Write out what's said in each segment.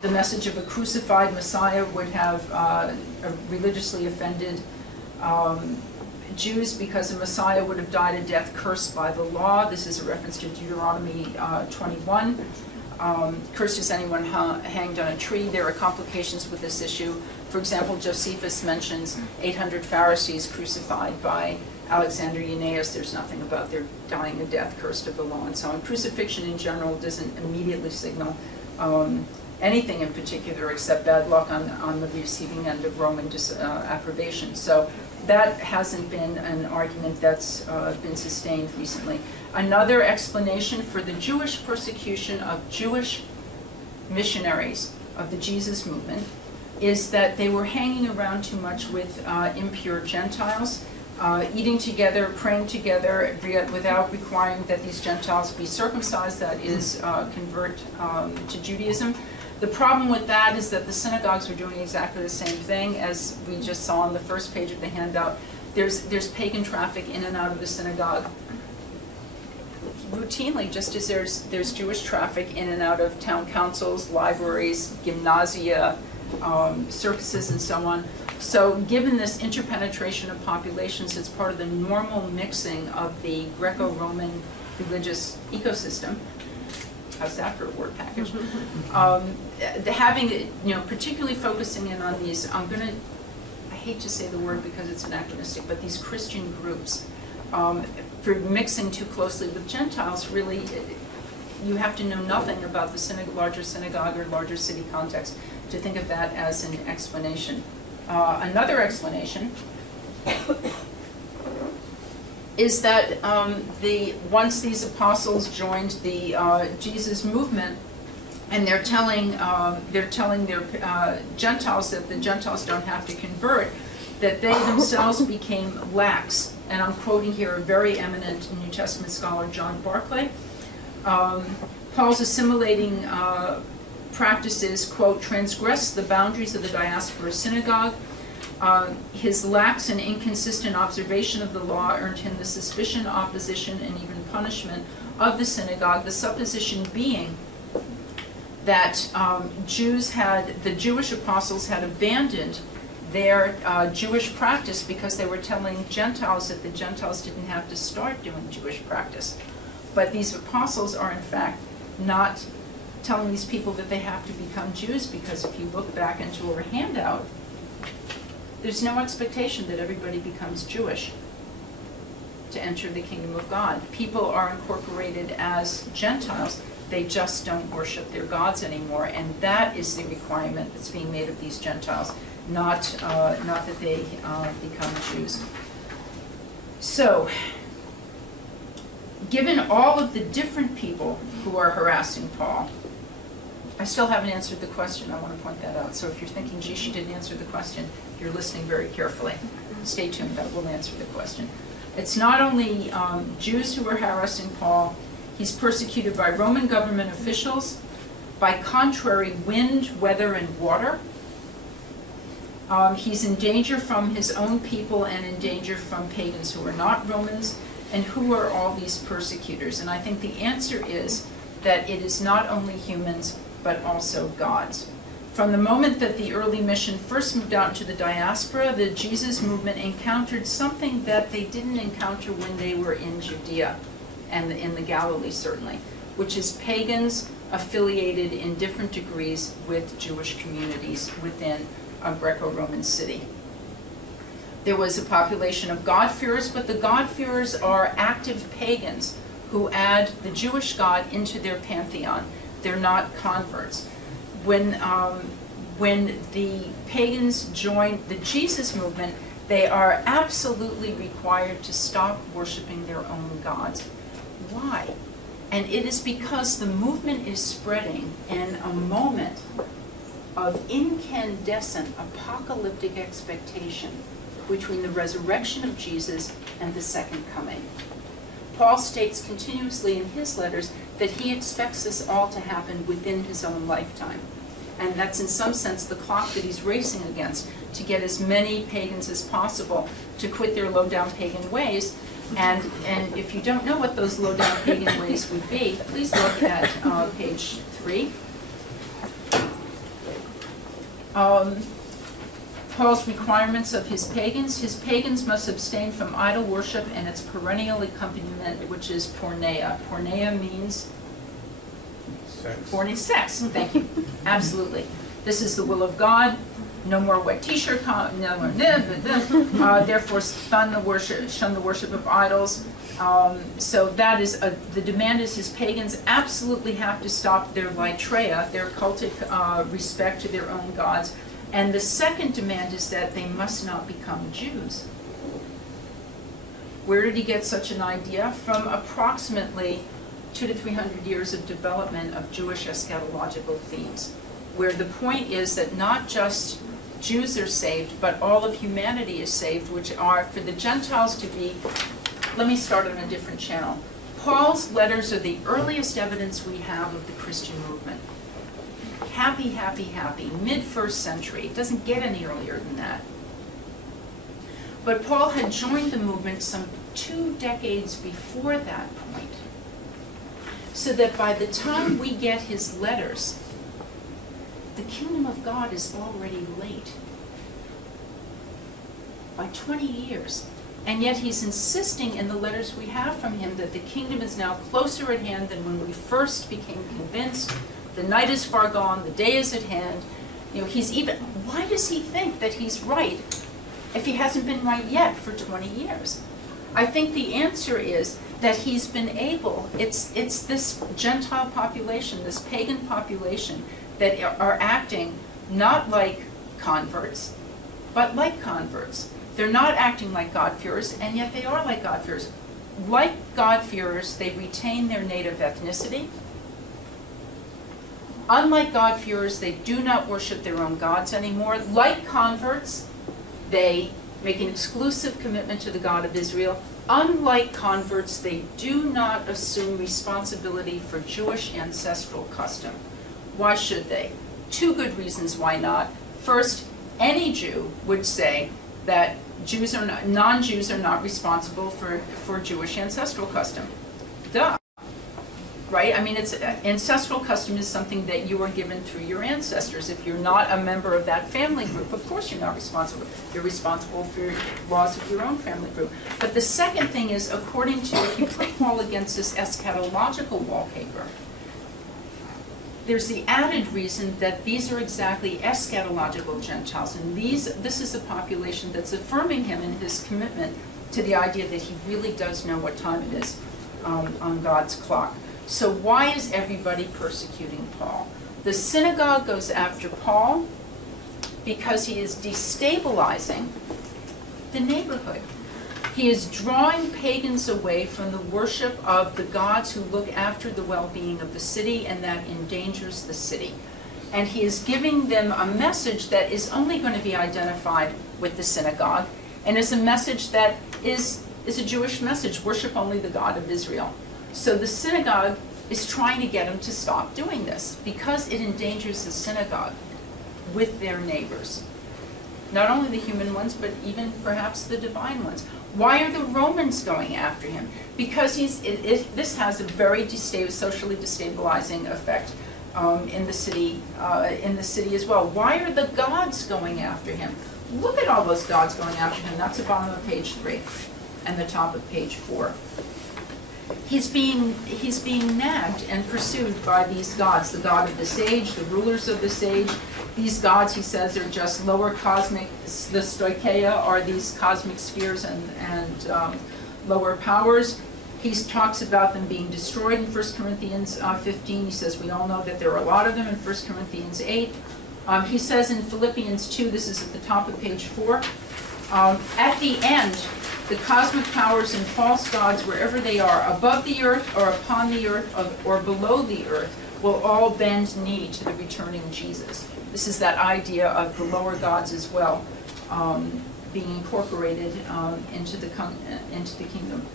The message of a crucified Messiah would have religiously offended Jews because a Messiah would have died a death cursed by the law. This is a reference to Deuteronomy 21. Cursed is anyone hanged on a tree. There are complications with this issue. For example, Josephus mentions 800 Pharisees crucified by Alexander Eunaeus. There's nothing about their dying a death cursed of the law and so on. Crucifixion in general doesn't immediately signal anything in particular except bad luck on the receiving end of Roman approbation. So that hasn't been an argument that's been sustained recently. Another explanation for the Jewish persecution of Jewish missionaries of the Jesus movement is that they were hanging around too much with impure Gentiles, eating together, praying together, without requiring that these Gentiles be circumcised, that is, convert to Judaism. The problem with that is that the synagogues are doing exactly the same thing as we just saw on the first page of the handout. There's pagan traffic in and out of the synagogue routinely, just as there's Jewish traffic in and out of town councils, libraries, gymnasia, circuses, and so on. So given this interpenetration of populations, it's part of the normal mixing of the Greco-Roman religious ecosystem. How's that for a word package? Having, particularly focusing in on these, I hate to say the word because it's anachronistic, but these Christian groups, for mixing too closely with Gentiles, really, you have to know nothing about the larger synagogue or larger city context to think of that as an explanation. Another explanation is that once these apostles joined the Jesus movement, and they're telling their Gentiles that the Gentiles don't have to convert, that they themselves became lax. And I'm quoting here a very eminent New Testament scholar, John Barclay. Paul's assimilating practices, quote, transgress the boundaries of the diaspora synagogue. His lax and inconsistent observation of the law earned him the suspicion, opposition, and even punishment of the synagogue, the supposition being that the Jewish apostles had abandoned their Jewish practice because they were telling Gentiles that the Gentiles didn't have to start doing Jewish practice. But these apostles are in fact not telling these people that they have to become Jews, because if you look back into our handout, there's no expectation that everybody becomes Jewish to enter the kingdom of God. People are incorporated as Gentiles. They just don't worship their gods anymore, and that is the requirement that's being made of these Gentiles, not that they become Jews. So, given all of the different people who are harassing Paul, I still haven't answered the question. I want to point that out. So if you're thinking, gee, she didn't answer the question, you're listening very carefully. Stay tuned, that will answer the question. It's not only Jews who are harassing Paul. He's persecuted by Roman government officials, by contrary wind, weather, and water. He's in danger from his own people and in danger from pagans who are not Romans. And who are all these persecutors? And I think the answer is that it is not only humans, but also gods. From the moment that the early mission first moved out into the diaspora, the Jesus movement encountered something that they didn't encounter when they were in Judea, and in the Galilee certainly, which is pagans affiliated in different degrees with Jewish communities within a Greco-Roman city. There was a population of God-fearers, but the God-fearers are active pagans who add the Jewish God into their pantheon. They're not converts. When the pagans join the Jesus movement, they are absolutely required to stop worshiping their own gods. Why? And it is because the movement is spreading in a moment of incandescent apocalyptic expectation between the resurrection of Jesus and the second coming. Paul states continuously in his letters that he expects this all to happen within his own lifetime. And that's in some sense the clock that he's racing against, to get as many pagans as possible to quit their low-down pagan ways. And if you don't know what those low-down pagan ways would be, please look at page 3. Paul's requirements of his pagans must abstain from idol worship and its perennial accompaniment, which is porneia. Porneia means sex. Thank you. Absolutely. This is the will of God. No more wet t-shirt, no more therefore shun the worship of idols. So that is, the demand is his pagans absolutely have to stop their latreia, their cultic respect to their own gods. And the second demand is that they must not become Jews. Where did he get such an idea? From approximately 200 to 300 years of development of Jewish eschatological themes, where the point is that not just Jews are saved, but all of humanity is saved, which are for the Gentiles to be. Let me start on a different channel. Paul's letters are the earliest evidence we have of the Christian movement. Happy, happy, happy, mid-1st century. It doesn't get any earlier than that. But Paul had joined the movement some 2 decades before that point, so that by the time we get his letters, the kingdom of God is already late, by 20 years. And yet he's insisting in the letters we have from him that the kingdom is now closer at hand than when we first became convinced. The night is far gone, the day is at hand. You know, why does he think that he's right if he hasn't been right yet for 20 years? I think the answer is that he's been able, it's this Gentile population, this pagan population, that are acting not like converts, but like converts. They're not acting like God-fearers, and yet they are like God-fearers. Like God-fearers, they retain their native ethnicity. Unlike God-fearers, they do not worship their own gods anymore. Like converts, they make an exclusive commitment to the God of Israel. Unlike converts, they do not assume responsibility for Jewish ancestral custom. Why should they? 2 good reasons why not. First, any Jew would say that non-Jews are not responsible for Jewish ancestral custom. Duh. Right? I mean, ancestral custom is something that you are given through your ancestors. If you're not a member of that family group, of course you're not responsible. You're responsible for your laws of your own family group. But the second thing is, according to, if you put Paul against this eschatological wallpaper, there's the added reason that these are exactly eschatological Gentiles, and this is a population that's affirming him in his commitment to the idea that he really does know what time it is on God's clock. So why is everybody persecuting Paul? The synagogue goes after Paul because he is destabilizing the neighborhood. He is drawing pagans away from the worship of the gods who look after the well-being of the city, and that endangers the city. And he is giving them a message that is only going to be identified with the synagogue, and is a message that is a Jewish message: worship only the God of Israel. So the synagogue is trying to get him to stop doing this because it endangers the synagogue with their neighbors. Not only the human ones, but even perhaps the divine ones. Why are the Romans going after him? Because this has a very socially destabilizing effect in the city as well. Why are the gods going after him? Look at all those gods going after him. That's the bottom of page 3 and the top of page 4. He's being nagged and pursued by these gods, the god of this age, the rulers of this age. These gods, he says, are just lower cosmic, the stoicheia are these cosmic spheres and lower powers. He talks about them being destroyed in 1 Corinthians 15. He says we all know that there are a lot of them in 1 Corinthians 8. He says in Philippians 2, this is at the top of page 4, at the end, the cosmic powers and false gods, wherever they are, above the earth or upon the earth or below the earth, will all bend knee to the returning Jesus. This is that idea of the lower gods as well being incorporated into the kingdom.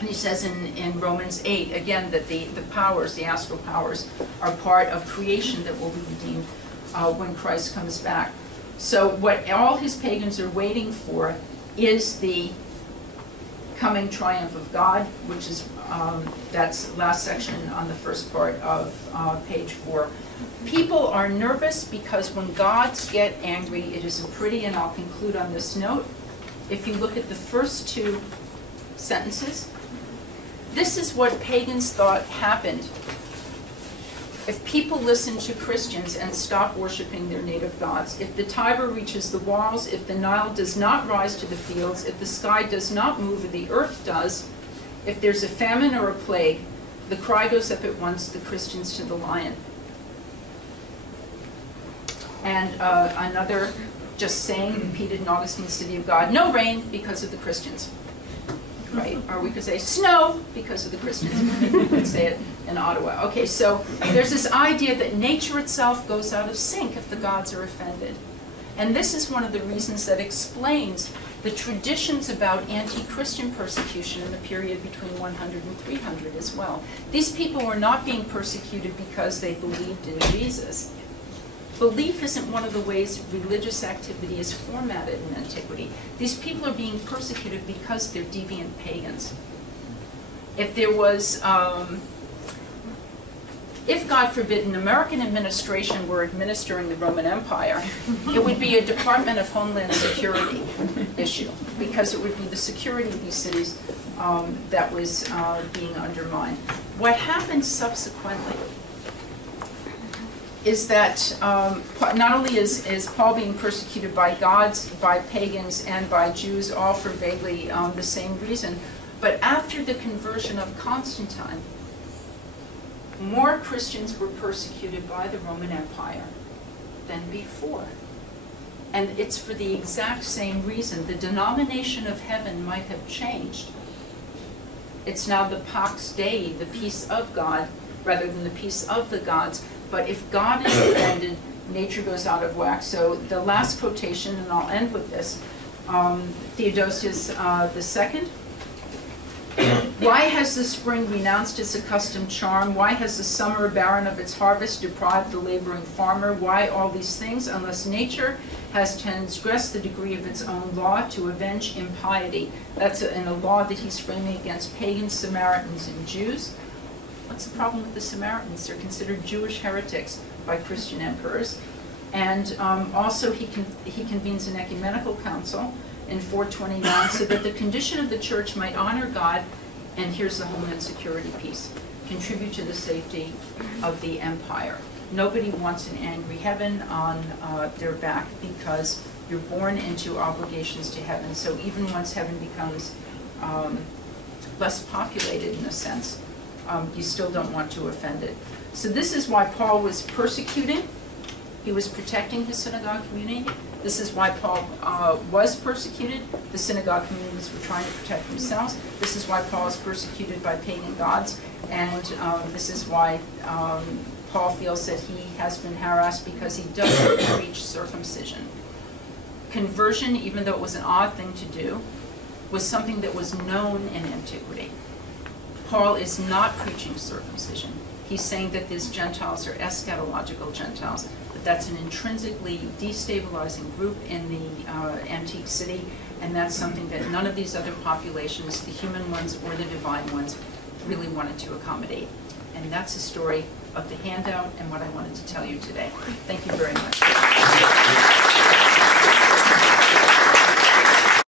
And he says in Romans 8, again, that the powers, the astral powers, are part of creation that will be redeemed when Christ comes back. So what all his pagans are waiting for is the coming triumph of God, which is That's last section on the first part of page 4. People are nervous because when gods get angry, it isn't pretty, and I'll conclude on this note. If you look at the first 2 sentences, this is what pagans thought happened if people listen to Christians and stop worshiping their native gods. If the Tiber reaches the walls, if the Nile does not rise to the fields, if the sky does not move or the earth does, if there's a famine or a plague, the cry goes up at once, the Christians to the lion. And another just saying repeated in Augustine's City of God, no rain because of the Christians. Right? Or we could say snow because of the Christians. We could say it in Ottawa. Okay, so there's this idea that nature itself goes out of sync if the gods are offended. And this is one of the reasons that explains the traditions about anti-Christian persecution in the period between 100 and 300 as well. These people were not being persecuted because they believed in Jesus. Belief isn't one of the ways religious activity is formatted in antiquity. These people are being persecuted because they're deviant pagans. If there was, if God forbid an American administration were administering the Roman Empire, it would be a Department of Homeland Security issue, because it would be the security of these cities that was being undermined. What happened subsequently is that not only is Paul being persecuted by gods, by pagans, and by Jews, all for vaguely the same reason, but after the conversion of Constantine, more Christians were persecuted by the Roman Empire than before. And it's for the exact same reason. The denomination of heaven might have changed. It's now the Pax Dei, the peace of God, rather than the peace of the gods. But if God is offended, nature goes out of whack. So the last quotation, and I'll end with this, Theodosius II. Why has the spring renounced its accustomed charm? Why has the summer, barren of its harvest, deprived the laboring farmer? Why all these things, unless nature has transgressed the degree of its own law to avenge impiety? That's in a law that he's framing against pagans, Samaritans, and Jews. What's the problem with the Samaritans? They're considered Jewish heretics by Christian emperors. And also he convenes an ecumenical council in 429 so that the condition of the church might honor God, and here's the Homeland Security piece, contribute to the safety of the empire. Nobody wants an angry heaven on their back because you're born into obligations to heaven. So even once heaven becomes less populated in a sense, you still don't want to offend it. So this is why Paul was persecuting. He was protecting his synagogue community. This is why Paul was persecuted. The synagogue communities were trying to protect themselves. This is why Paul is persecuted by pagan gods. And this is why Paul feels that he has been harassed because he doesn't preach circumcision. Conversion, even though it was an odd thing to do, was something that was known in antiquity. Paul is not preaching circumcision. He's saying that these Gentiles are eschatological Gentiles, but that's an intrinsically destabilizing group in the antique city, and that's something that none of these other populations, the human ones or the divine ones, really wanted to accommodate. And that's the story of the handout and what I wanted to tell you today. Thank you very much.